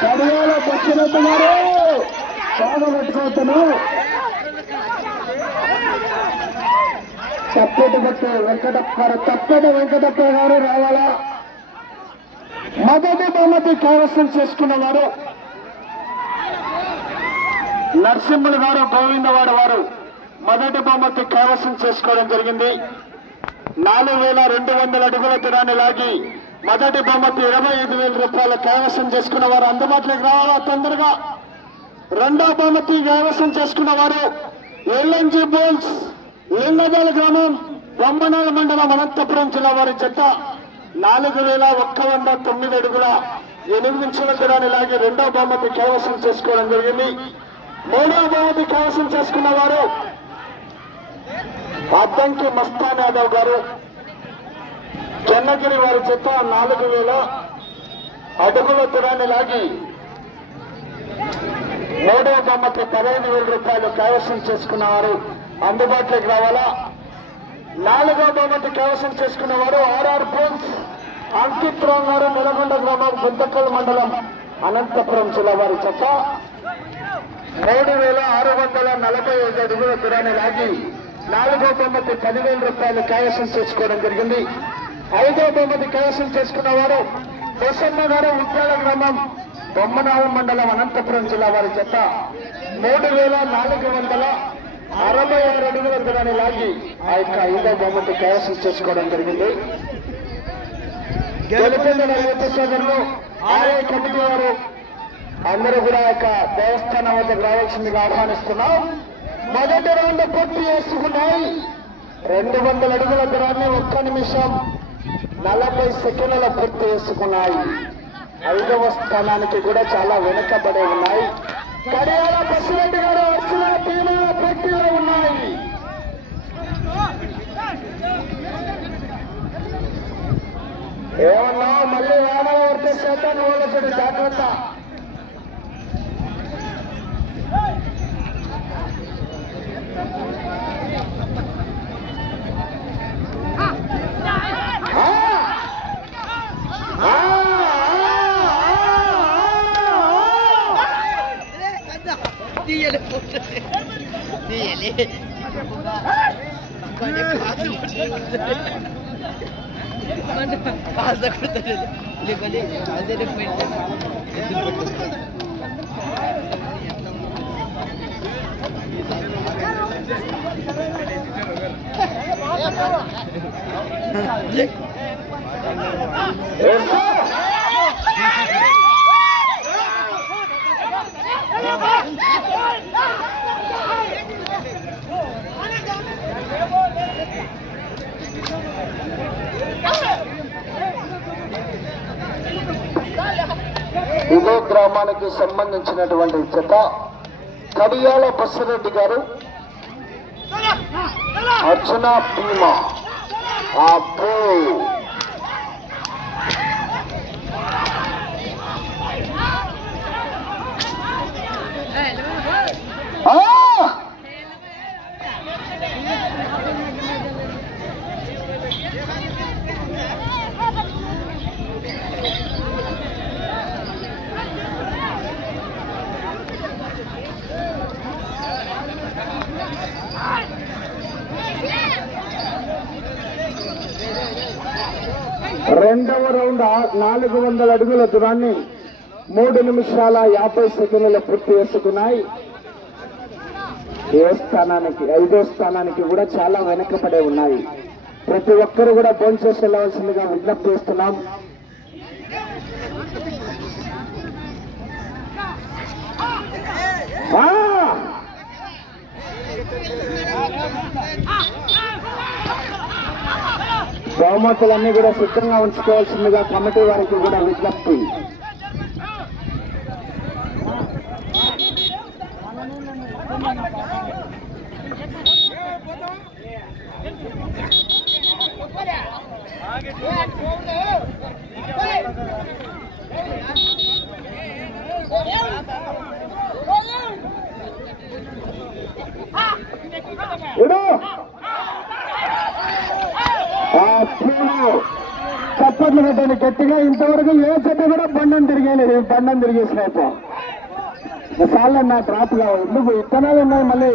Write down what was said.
కడియాల దక్షిణత గారు సాగబెట్టుకోతున్నాం. తప్పటి వెంకటప్ప గారు రావాలా. మొదటి బహుమతి కైవసం చేసుకున్నవారు నరసింహులు గారు గోవిందవాడ వారు మొదటి బహుమతి కైవసం చేసుకోవడం జరిగింది. 4200 అడుగుల దూరాన్ని లాగి మొదటి బహుమతి 25,000 రూపాయలు కైవసం చేసుకున్న వారు అందుబాటులోకి రావాలా తొందరగా. రెండో బహుమతి కైవసం చేసుకున్న వారు ఎల్ఎన్జీ బోల్స్ లింగజాల గ్రామం బొమ్మనాల మండలం అనంతపురం జిల్లా వారి జత 4109 అడుగుల 8 నిమిషాల దూరాన్ని లాగి రెండో బహుమతి కైవసం చేసుకోవడం జరిగింది. మూడో బహుమతి కైవసం చేసుకున్న వారు అద్దంకి మస్తాన్ యాదవ్ గారు చెన్నగిరి వారి జత 4000 అడుగుల దూరాన్ని లాగి మూడో బహుమతి 15,000 రూపాయలు కైవసం చేసుకున్నవారు అందుబాటులోకి రావాలా. నాలుగో బహుమతి కైవసం చేసుకున్నవారు ఆర్ఆర్ బోన్స్ అంకిత్ రావు గారు నెలగొండ గ్రామం గుంతకల్ మండలం అనంతపురం జిల్లా వారి జత 3645 అడుగుల దూరాన్ని లాగి నాలుగో బహుమతి 10,000 రూపాయలు కైవసం చేసుకోవడం జరిగింది. ఐదో బహుమతి కైవసం చేసుకున్న వారు బొసన్న గారు ఉద్యాల గ్రామం బొమ్మనాల మండలం అనంతపురం జిల్లా వారి జత 3466 అడుగుల దూరాన్ని లాగి ఆ యొక్క ఐదో బహుమతి కైవసం చేసుకోవడం జరిగింది. గెలుపొందిన రైతు సోదరులు ఆలయ కమిటీ వారు అందరూ కూడా యొక్క దేవస్థానం వద్దకు రావాల్సిందిగా ఆహ్వానిస్తున్నాం. మొదటి రౌండ్ పూర్తి చేసుకున్నాయి. 200 అడుగుల దూరాన్ని 1 నిమిషం 40 సెకండ్ల పూర్తి చేసుకున్నాయి. 5వ స్థానానికి కూడా చాలా వెనుకబడి ఉన్నాయి. కడియాల బసిరెడ్డి గారు అర్చన తీవ్ర పోటీలో ఉన్నాయి. ఏమన్నా మళ్ళీ యాదవ వర్త శాతాన్ని వాళ్ళకి జాగ్రత్త. ఇదే గ్రామానికి సంబంధించినటువంటి జత కడియాల బసిరెడ్డి గారు అర్చన భీమా. అబ్బో రెండవ రౌండ్ 400 అడుగుల దూరాన్ని 3 నిమిషాల 50 సెకండ్ల పూర్తి చేసుకున్నాయి. 5వ స్థానానికి కూడా చాలా వెనకబడే ఉన్నాయి. ప్రతి ఒక్కరు కూడా భోంచేసి వెళ్ళవలసిందిగా విజ్ఞప్తి చేస్తున్నాం. బహుమతులన్నీ కూడా సిద్ధంగా ఉంచుకోవాల్సిందిగా కమిటీ వారికి కూడా విజ్ఞప్తి. చప్పట్లు పెట్టండి గట్టిగా. ఇంతవరకు ఏ చెట్టు కూడా బండం తిరిగేలేదు. బండం తిరిగేసినట్టు చాలన్నా డ్రాప్ కావాలి. నువ్వు ఇత్తనాలు ఉన్నాయి మళ్ళీ